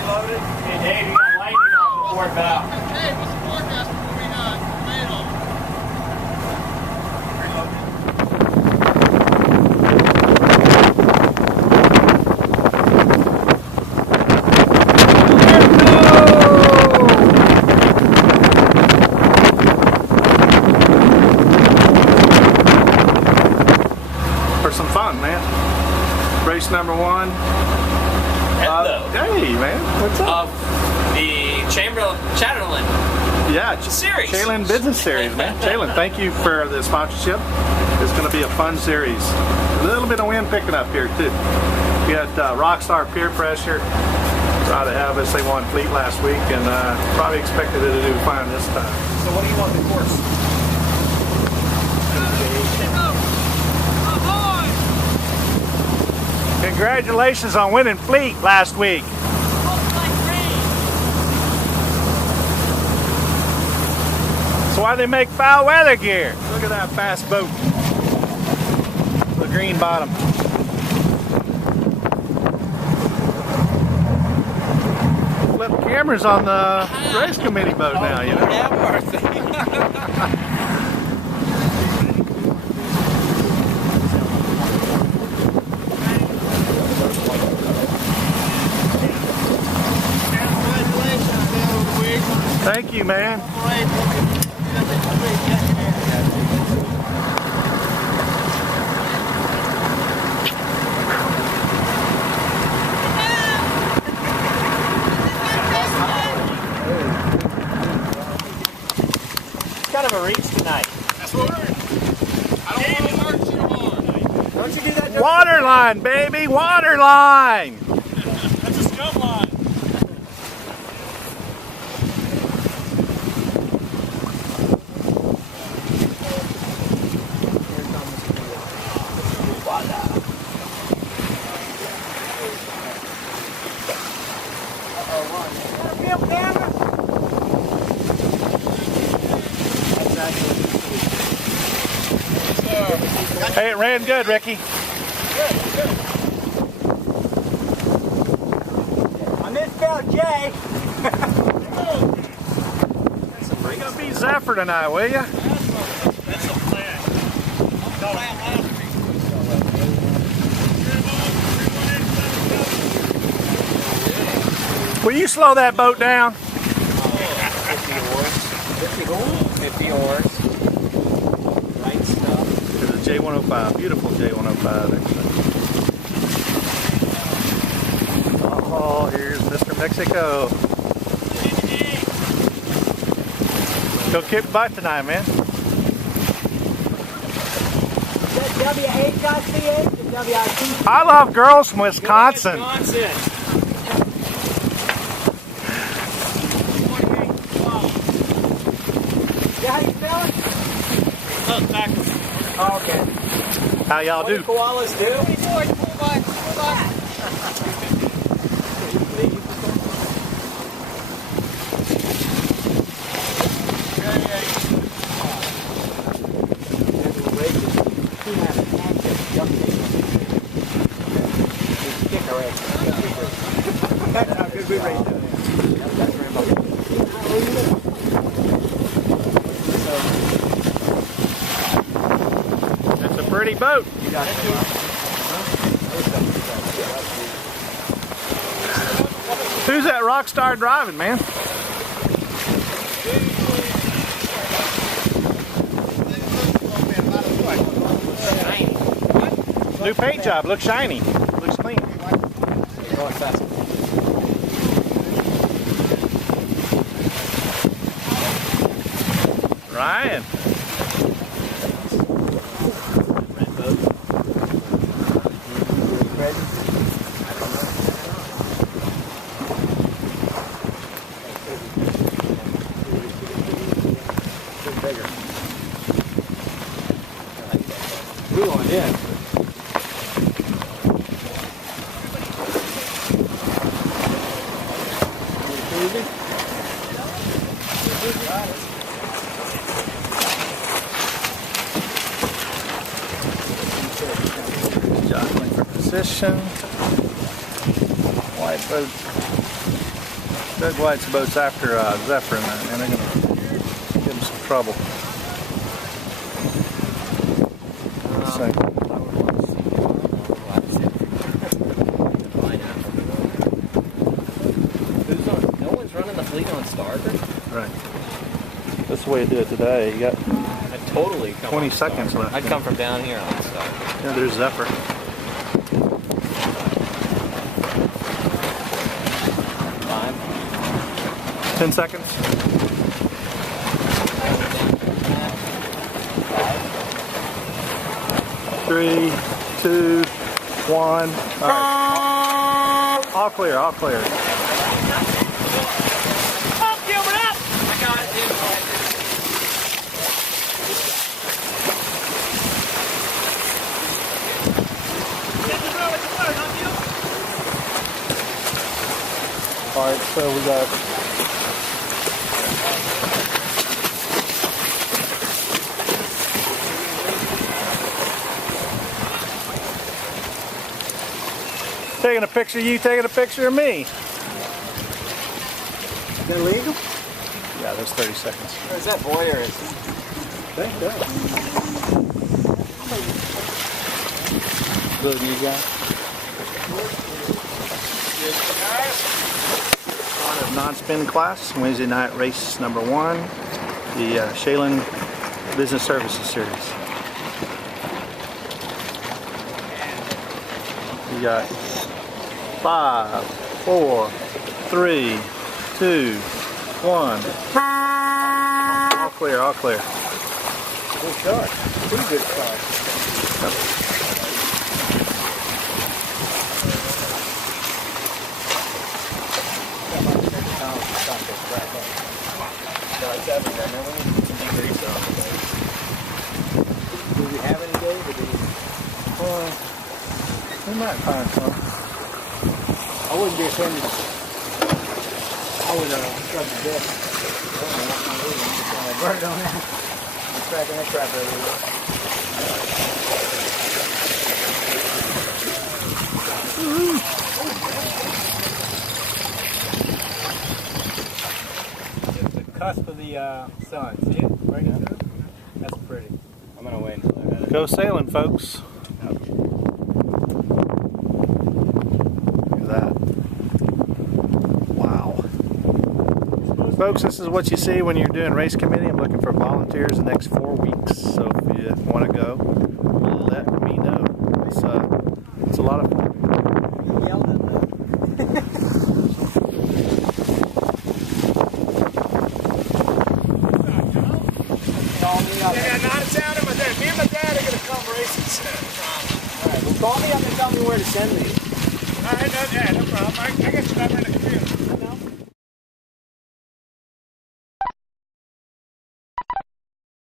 Reloaded. Hey Dave, you got lightning on the board valve. Hey, what's the forecast before we made on? For some fun, man. Race number 1. Hello. Hey, man. What's up? Of the Chatterland. Yeah, Series. Chaylin Business Series, man. Chaylin, thank you for the sponsorship. It's going to be a fun series. A little bit of wind picking up here, too. We had Rockstar peer pressure. Try to have us. They won Fleet last week, and probably expected it to do fine this time. So what do you want the course? Congratulations on winning Fleet last week. That's why they make foul weather gear. Look at that fast boat. The green bottom. Flip cameras on the race committee boat now, you know. Thank you, man. It's kind of a reach tonight. That's what we're I don't want to march you on. Don't you do that? Water line, baby, water line. That's a scum line. Hey, it ran good, Ricky. I misspelled J. We're gonna be Zephyr tonight, will ya? That's a plan. Will you slow that boat down? 50 oars. Right stuff. There's a J105, beautiful J105. Oh, here's Mr. Mexico. Go kick butt tonight, man. Is that W-H-I-C-H or W-I-T? I love girls from Wisconsin. Wisconsin. Yeah, how you spell it? Backwards. Oh, okay. How y'all do? Koalas do? That's how good we raced down there. It's a pretty boat. Who's that rock star driving, man? New paint job, looks shiny, looks clean. Going fast. Ryan. Red boat. Ready? Bigger. Blue one, yeah. position. White boat. Doug White's boat's after Zephyr and that, and they're going to give him some trouble. No one's running the fleet on starboard? Right. That's the way to do it today. You got I'd totally come 20 on seconds starboard. left. I'd come from down here on starboard. Yeah, there's Zephyr. Five. 10 seconds. 3, 2, 1. All right. All clear, all clear. All right, so we got taking a picture of you, taking a picture of me. Is that legal? Yeah, that's 30 seconds. Or is that voyeurism? Thank God. Good, you guys. Non-spin class, Wednesday night race number 1, the Shaylin Business Services Series. We got 5, 4, 3, 2, 1. All clear, all clear. Good start. Pretty good start. No, it's everywhere. Man, we need to put some degreaser on the boat. Do we have any days or do we? We might find some. I wouldn't be offended. I would scrub the deck. I don't know what my little one just want to burn it on that. I'm cracking that crap everywhere. It's the cusp of the sun. See it? Right into it? That's pretty. I'm going to wait until they're Go sailing, folks. Look at that. Wow. Folks, this is what you see when you're doing race committee. I'm looking for volunteers the next 4 weeks. So if you want to go, let me know. It's a lot of fun. You yelled at them. Yeah, not a sound of my dad. Me and my dad are going to come racing soon. Alright, well call me up and tell me where to send me. All right, no problem. I got your number in the computer.